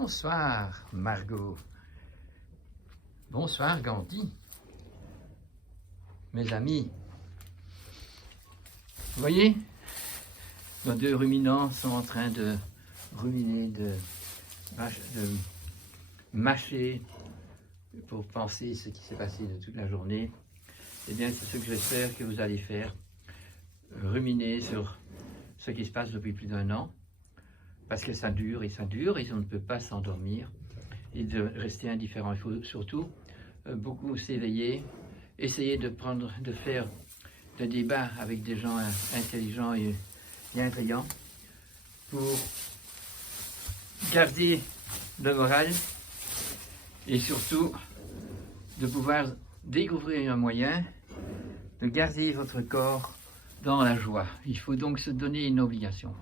Bonsoir Margot. Bonsoir Gandhi. Mes amis. Vous voyez, nos deux ruminants sont en train de ruminer, de mâcher pour penser ce qui s'est passé de toute la journée. Eh bien, c'est ce que j'espère que vous allez faire. Ruminer sur ce qui se passe depuis plus d'1 an. Parce que ça dure et on ne peut pas s'endormir et de rester indifférent. Il faut surtout beaucoup s'éveiller, essayer de faire des débats avec des gens intelligents et bienveillants pour garder le moral et surtout de pouvoir découvrir un moyen de garder votre corps dans la joie. Il faut donc se donner une obligation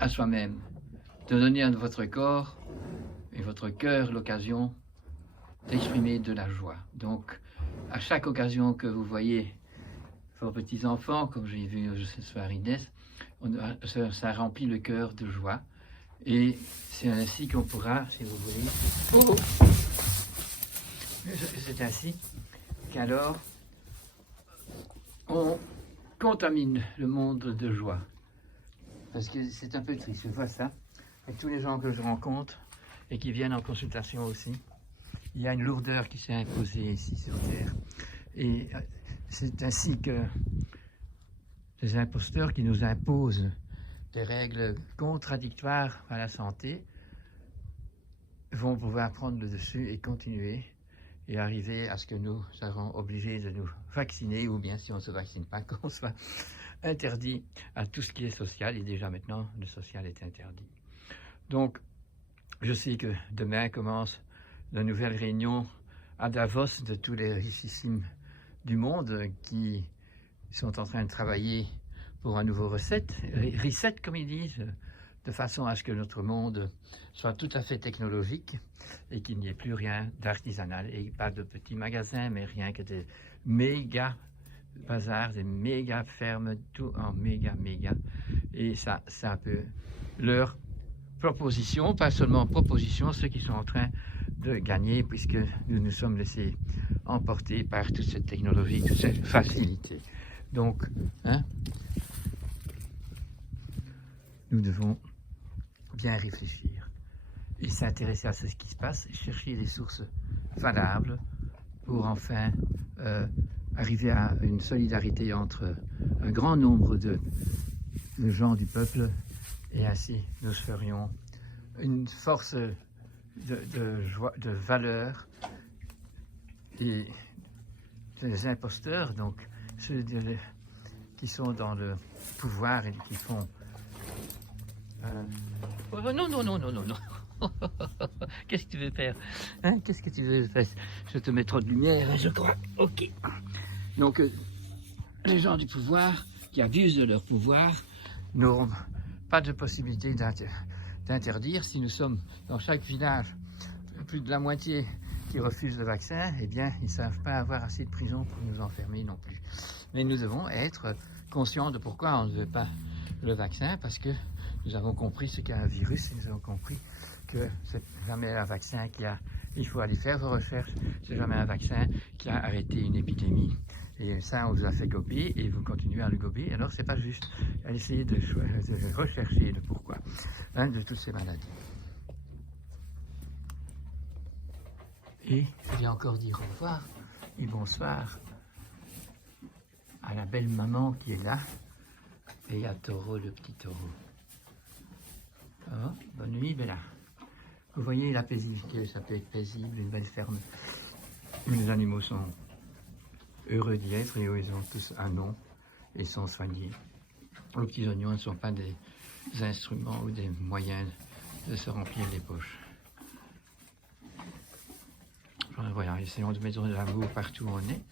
à soi-même, de donner à votre corps et votre cœur l'occasion d'exprimer de la joie. Donc, à chaque occasion que vous voyez vos petits-enfants, comme j'ai vu ce soir Inès, ça remplit le cœur de joie. Et c'est ainsi qu'on pourra, si vous voulez, c'est ainsi qu'alors on contamine le monde de joie. Parce que c'est un peu triste, je vois ça, avec tous les gens que je rencontre et qui viennent en consultation aussi. Il y a une lourdeur qui s'est imposée ici sur Terre. Et c'est ainsi que les imposteurs qui nous imposent des règles contradictoires à la santé vont pouvoir prendre le dessus et continuer et arriver à ce que nous serons obligés de nous vacciner, ou bien si on ne se vaccine pas, qu'on soit interdit à tout ce qui est social, et déjà maintenant le social est interdit. Donc je sais que demain commence la nouvelle réunion à Davos de tous les richissimes du monde qui sont en train de travailler pour un nouveau reset comme ils disent, de façon à ce que notre monde soit tout à fait technologique et qu'il n'y ait plus rien d'artisanal et pas de petits magasins, mais rien que des méga bazars, des méga fermes, tout en méga. Et ça, c'est un peu leur proposition, pas seulement proposition, ceux qui sont en train de gagner, puisque nous nous sommes laissés emporter par toute cette technologie, toute cette facilité. Donc, nous devons bien réfléchir et s'intéresser à ce qui se passe, et chercher des sources valables pour enfin arriver à une solidarité entre un grand nombre de gens du peuple, et ainsi nous ferions une force de joie, de valeur. Et les imposteurs, donc ceux qui sont dans le pouvoir et qui font non. Qu'est-ce que tu veux faire, hein? Qu'est-ce que tu veux faire? Je te mets trop de lumière, hein, je crois. Ok. Donc, les gens du pouvoir, qui abusent de leur pouvoir, n'auront pas de possibilité d'interdire. Si nous sommes dans chaque village plus de la moitié qui refusent le vaccin, eh bien, ils ne savent pas avoir assez de prison pour nous enfermer non plus. Mais nous devons être conscients de pourquoi on ne veut pas le vaccin, parce que nous avons compris ce qu'est un virus, et nous avons compris que c'est jamais un vaccin il faut aller faire vos recherches, c'est jamais un vaccin qui a arrêté une épidémie. Et ça, on vous a fait gober, et vous continuez à le gober. Alors, c'est pas juste à essayer de rechercher le pourquoi de toutes ces maladies. Et je vais encore dire au revoir et bonsoir à la belle maman qui est là, et à Taureau, le petit taureau. Oh, bonne nuit, Bella. Vous voyez la paisibilité, ça peut être paisible, une belle ferme. Les animaux sont heureux d'y être, et ils ont tous un nom et sont soignés. Les petits oignons ne sont pas des instruments ou des moyens de se remplir les poches. Voilà, essayons de mettre de l'amour partout où on est.